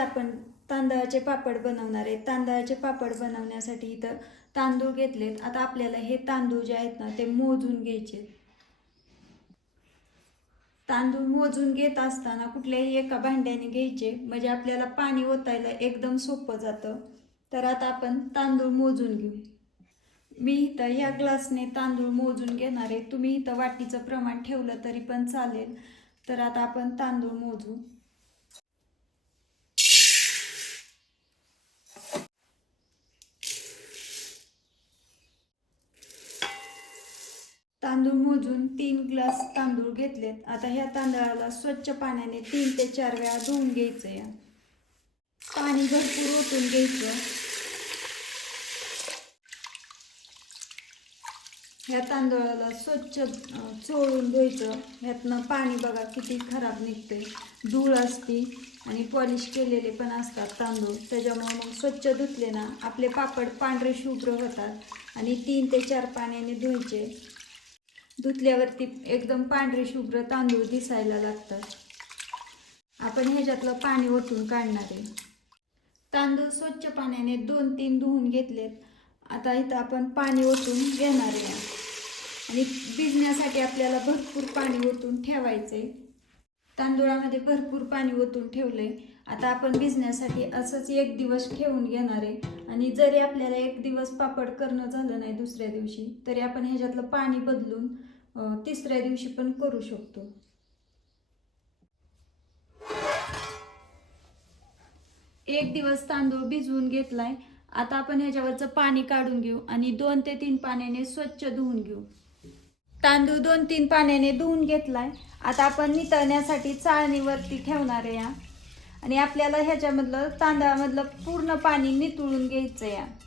आपण तांदळाचे पापड बनवणार आहे। तांदळाचे पापड बनवण्यासाठी इथं तांदूळ घेतलेत। आता आपल्याला हे तांदूळ जे आहेत ना ते मोजून घ्यायचे। तांदूळ मोजून घेत असताना कुठल्याही एका भांड्याने घ्यायचे, म्हणजे आपल्याला पाणी ओतायला एकदम सोपं जातं। तर आता आपण तांदूळ मोजून घेऊ। मी इथं ह्या ग्लासने तांदूळ मोजून घेणार आहे। तुम्ही इथं वाटीचं प्रमाण ठेवलं तरी पण चालेल। तर आता आपण तांदूळ मोजू। तांदूळ मोजून 3 ग्लास तांदूळ घेतलेत। आता ह्या तांदळाला स्वच्छ पाण्याने 3 ते 4 वेळा धुवून घ्यायचं। पाणी भरपूर ओतून घ्यायचं। ह्या तांदळाला स्वच्छ चोळून घ्यायचं। ह्यातनं पाणी बघा किती खराब निघते, धूळ असते आणि पॉलिश केलेले पण असतात तांदूळ। त्याच्यामुळे मग स्वच्छ धुतले ना आपले पापड पांढरे शुभ्र होतात। आणि 3 ते 4 पाण्याने धुवायचे। धुतल्यावरती एकदम पांढरे शुभ्र तांदूळ दिसायला लागतात। आपण ह्याच्यातलं पाणी ओतून काढणार आहे। तांदूळ स्वच्छ पाण्याने 2-3 धुवून घेतलेत। आता इथं आपण पाणी ओतून घेणार आहे आणि भिजण्यासाठी आपल्याला भरपूर पाणी ओतून ठेवायचे। तांदूळामध्ये भरपूर पाणी ओतून ठेवले। आता आपण भिजण्यासाठी असंच 1 दिवस ठेवून घेणार आहे। आणि जरी आपल्याला 1 दिवस पापड करणं झालं नाही दुसऱ्या दिवशी, तरी आपण ह्याच्यातलं पाणी बदलून तिसऱ्या दिवशी पण करू शकतो। 1 दिवस तांदूळ भिजवून घेतलाय। आता आपण ह्याच्यावरचं पाणी काढून घेऊ आणि 2 ते 3 पाण्याने स्वच्छ धुवून घेऊ। तांदूळ 2-3 पाण्याने धुवून घेतलाय। आता आपण नितळण्यासाठी चाळणीवरती ठेवणार आहे आणि आपल्याला ह्याच्यामधलं तांदळामधलं पूर्ण पाणी नितळून घ्यायचं।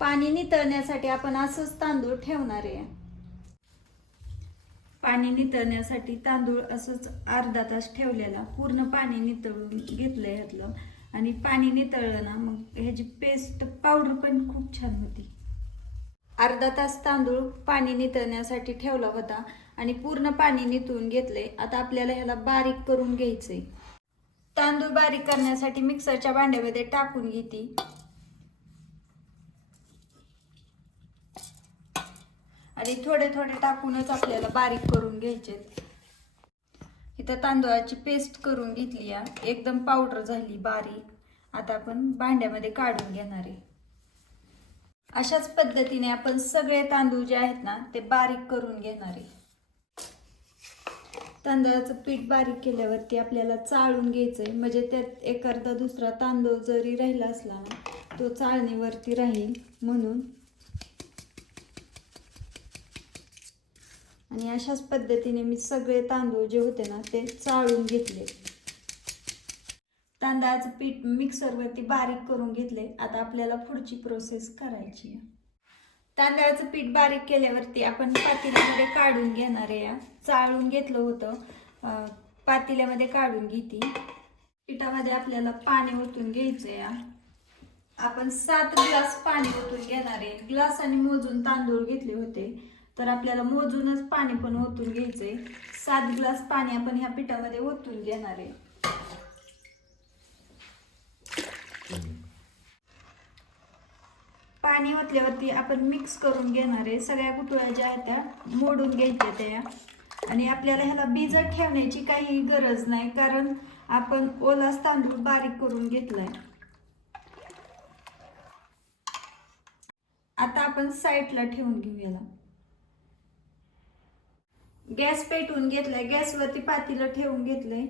पाणी नितळण्यासाठी आपण असंच तांदूळ ठेवणार आहे। पाणी नितळण्यासाठी तांदूळ असंच अर्धा तास ठेवलेला, पूर्ण पाणी नितळून घेतलंय ह्यातलं। आणि पाणी नितळलं ना मग ह्याची पेस्ट पावडर पण खूप छान होती। अर्धा तास तांदूळ पाणी नितळण्यासाठी ठेवला होता आणि पूर्ण पाणी नितळून घेतले। आता आपल्याला ह्याला बारीक करून घ्यायचंय। तांदूळ बारीक करण्यासाठी मिक्सरच्या भांड्यामध्ये टाकून घेते आणि थोडे थोडे टाकूनच आपल्याला बारीक करून घ्यायचे। इथं तांदूळाची पेस्ट करून घेतली आहे, एकदम पावडर झाली बारीक। आता आपण भांड्यामध्ये काढून घेणार आहे। अशाच पद्धतीने आपण सगळे तांदूळ जे आहेत ना ते बारीक करून घेणार आहे। तांदळाचं पीठ बारीक केल्यावरती आपल्याला चाळून घ्यायचंय, म्हणजे त्यात एखादा दुसरा तांदूळ जरी राहिला असला ना तो चाळणीवरती राहील म्हणून। आणि अशाच पद्धतीने मी सगळे तांदूळ जे होते ना ते चाळून घेतले। तांदळाचं पीठ मिक्सरवरती बारीक करून घेतले। आता आपल्याला पुढची प्रोसेस करायची आहे। तांदळाचं पीठ बारीक केल्यावरती आपण पातेल्यामध्ये काढून घेणार आहे। चाळून घेतलं होतं, पातेल्यामध्ये काढून घेते। पिठामध्ये आपल्याला पाणी ओतून घ्यायचंय। आपण 7 ग्लास पाणी ओतून घेणार आहे। ग्लासाने मोजून तांदूळ घेतले होते, तर आपल्याला मोजूनच पाणी पण ओतून घ्यायचंय। 7 ग्लास पाणी आपण ह्या पिठामध्ये ओतून घेणार आहे। पाणी ओतल्यावरती आपण मिक्स करून घेणार आहे। सगळ्या गुठळ्या ज्या आहेत त्या मोडून घ्यायच्या त्या। आणि आपल्याला ह्याला भिजत ठेवण्याची काही गरज नाही, कारण आपण ओलाच तांदूळ बारीक करून घेतलाय। आता आपण साईडला ठेवून घेऊ याला। गॅस पेटवून घेतलाय, गॅसवरती पातेलं ठेवून घेतलंय।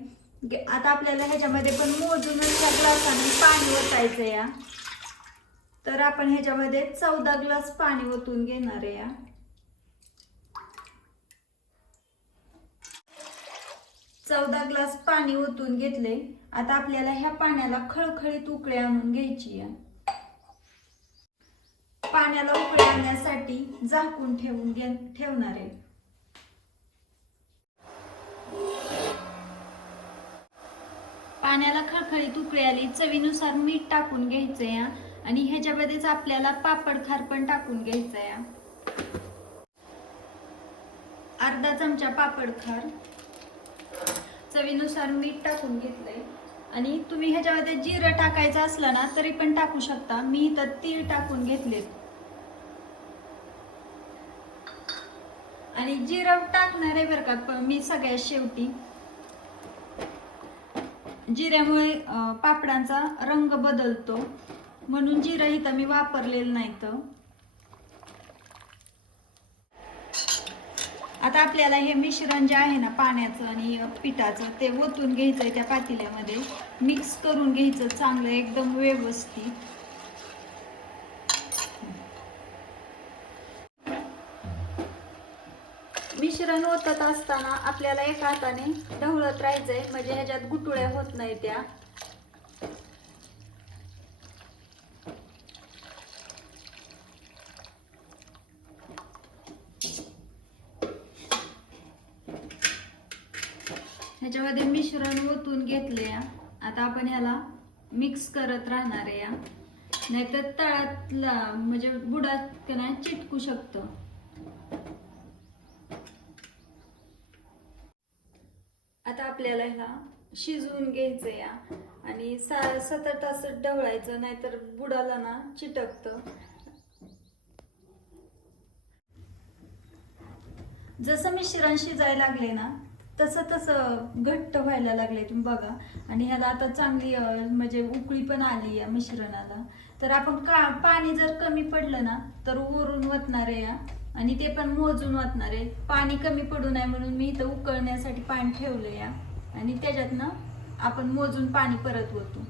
आता आपल्याला ह्याच्यामध्ये पण मोजूनच या ग्लासाने पाणी ओतायचंय। तर आपण ह्याच्यामध्ये 14 ग्लास पाणी ओतून घेणार आहे। 14 ग्लास पाणी ओतून घेतले। आता आपल्याला ह्या पाण्याला खळखळीत उकळी आणून घ्यायची आहे। पाण्याला उकळी आणण्यासाठी झाकून ठेवणार आहे। पाण्याला खळखळीत उकळी आली, चवीनुसार मीठ टाकून घ्यायचंय आणि ह्याच्यामध्येच आपल्याला पापड खार पण टाकून घ्यायचंय। अर्धा चमचा पापड खार, चवीनुसार मीठ टाकून घेतलंय आणि तुम्ही ह्याच्यामध्ये जिरं टाकायचं असलं ना तरी पण टाकू शकता. मी इथं तीळ टाकून घेतलेत आणि जिरं टाकणार आहे बरं का मी सगळ्यात शेवटी. जिऱ्यामुळे पापडांचा रंग बदलतो म्हणून जिरं इथं मी वापरलेलं नाही. तर आता आपल्याला हे मिश्रण जे आहे ना पाण्याचं आणि पिठाचं ते ओतून घ्यायचंय त्या पातेल्यामध्ये. मिक्स करून घ्यायचं चांगलं एकदम व्यवस्थित. मिश्रण ओतत असताना आपल्याला एका हाताने ढवळत राहायचंय म्हणजे ह्याच्यात गुटुळ्या होत नाही त्या. ह्याच्यामध्ये मिश्रण ओतून घेतले. आता आपण ह्याला मिक्स करत राहणार आहे. नाहीतर तळातला म्हणजे बुडात नाही चिटकू शकतं. आता आपल्याला ह्याला शिजवून घ्यायचंय आणि सतत असं ढवळायचं नाहीतर बुडाला ना चिटकतं. जसं मिश्रण शिजायला लागले ना तसं तसं घट्ट व्हायला लागले तुम्ही बघा. आणि ह्याला आता चांगली म्हणजे उकळी पण आली या मिश्रणाला. तर आपण पाणी जर कमी पडलं ना तर वरून वतणार आहे आणि ते पण मोजून वतणार आहे. पाणी कमी पडू नये म्हणून मी इथं उकळण्यासाठी पाणी ठेवलंय आणि त्याच्यातनं आपण मोजून पाणी परत वतू.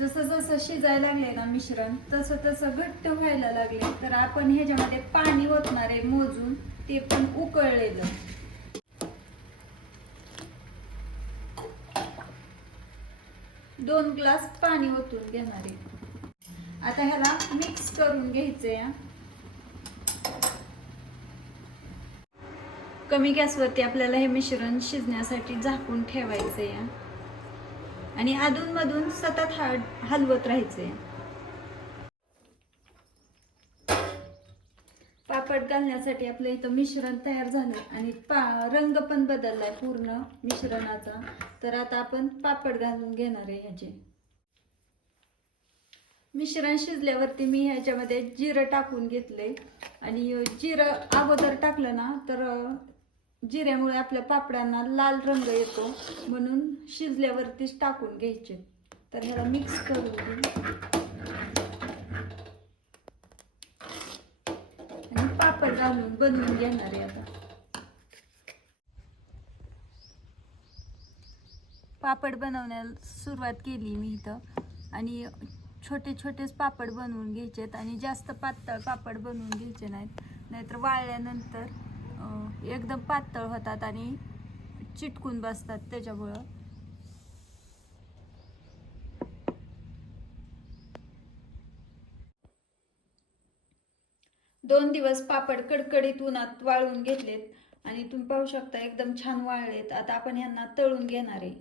जसं जसं शिजायला लागले ना मिश्रण तसं तसं घट्ट व्हायला लागले तर आपण ह्याच्यामध्ये पाणी ओतणार आहे मोजून, ते पण उकळलेलं. दोन ग्लास पाणी ओतून घेणार आहे. आता ह्याला मिक्स करून घ्यायचंय. कमी गॅसवरती आपल्याला हे मिश्रण शिजण्यासाठी झाकून ठेवायचंय आणि अधूनमधून सतत हलवत राहायचंय. पापड घालण्यासाठी आपलं इथं मिश्रण तयार झालं आणि रंग पण बदललाय पूर्ण मिश्रणाचा. तर आता आपण पापड घालून घेणार आहे ह्याचे. मिश्रण शिजल्यावरती मी ह्याच्यामध्ये जिरं टाकून घेतलंय आणि जिरं अगोदर टाकलं ना तर जिऱ्यामुळे आपल्या पापडांना लाल रंग येतो म्हणून शिजल्यावरतीच टाकून घ्यायचे. तर ह्याला मिक्स करून घेऊ आणि पापड घालून बनवून घेणार आहे. आता पापड बनवण्याला सुरुवात केली मी इथं आणि छोटे छोटेच पापड बनवून घ्यायचेत आणि जास्त पातळ पापड बनवून घ्यायचे नाहीत, नाहीतर वाळल्यानंतर एकदम पातळ होतात आणि चिटकून बसतात त्याच्यामुळं. दोन दिवस पापड कडकडीत उन्हात वाळून घेतलेत आणि तुम्ही पाहू शकता एकदम छान वाळलेत. आता आपण ह्यांना तळून घेणार आहे.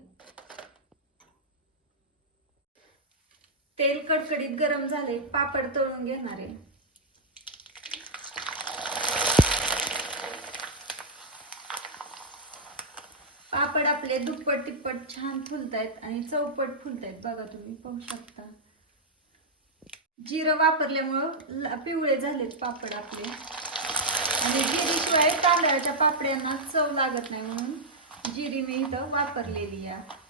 तेल कडकडीत गरम झाले, पापड तळून घेणार आहे. पापड आपले दुप्पट तिप्पट छान फुलतायत आणि चौपट फुलतायत बघा, तुम्ही पाहू शकता. जिरं वापरल्यामुळं पिवळे झालेत पापड आपले आणि जिरीशिवाय तांदळाच्या पापड्यांना चव लागत नाही म्हणून जिरी मी इथं वापरलेली आहे.